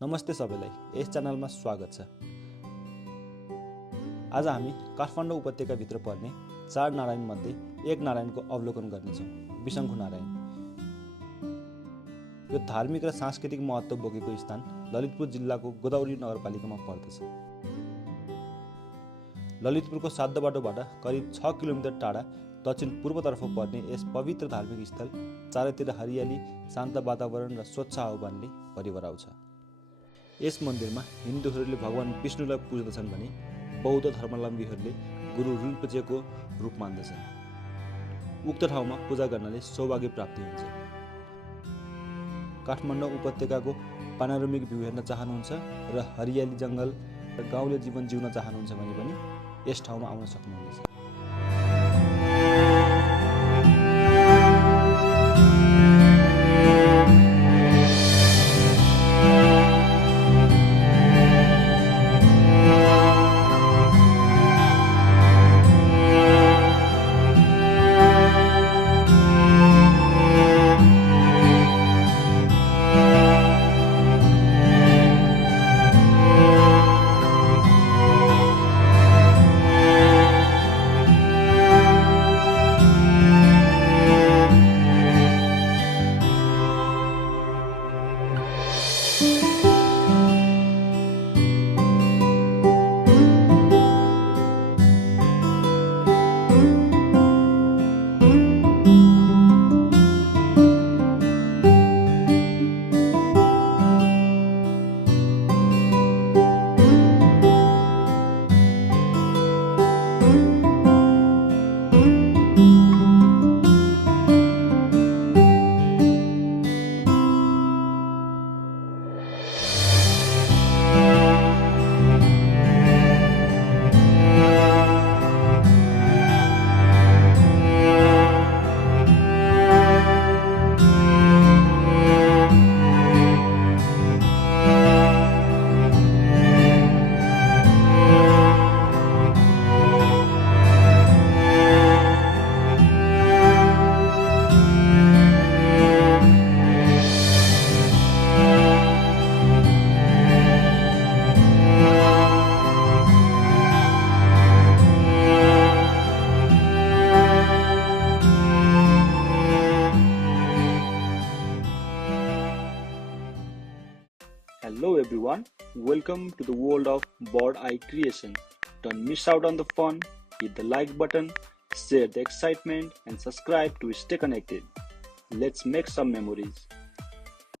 नमस्ते सबैलाई, यस च्यानलमा स्वागत छ। आज हामी काठमाडौँ उपत्यकाभित्र पर्ने 4 नारायण मध्ये एक नारायणको अवलोकन गर्नेछौँ, बिसङ्खुनारायण। यो धार्मिक र सांस्कृतिक महत्त्व बोकेको स्थान ललितपुर जिल्लाको गोदावरी नगरपालिकामा पर्दछ। ललितपुरको साधोबाटोबाट करिब 6 किलोमिटर टाढा दक्षिण पूर्वतर्फ पर्ने यस पवित्र धार्मिक स्थल चारैतिर हरियाली, शान्त वातावरण र स्वच्छ हावापानीले भरिभराउँछ। यस मन्दिरमा हिन्दूहरूले भगवान विष्णुलाई पुज्दछन् भने बौद्ध धर्मावलम्बीहरूले गुरु ऋषिको रूप मान्दछन्। उक्त ठाउँमा पूजा गर्नाले सौभाग्य प्राप्ति हुन्छ। काठमाडौँ उपत्यकाको पानोरामिक भ्यू हेर्न चाहनुहुन्छ र हरियाली जङ्गल र गाउँले जीवन जिउन चाहनुहुन्छ भने पनि यस ठाउँमा आउन सक्नुहुनेछ। Hello everyone, welcome to the world of Birdeyecreation. Don't miss out on the fun, hit the like button, share the excitement and subscribe to stay connected. Let's make some memories.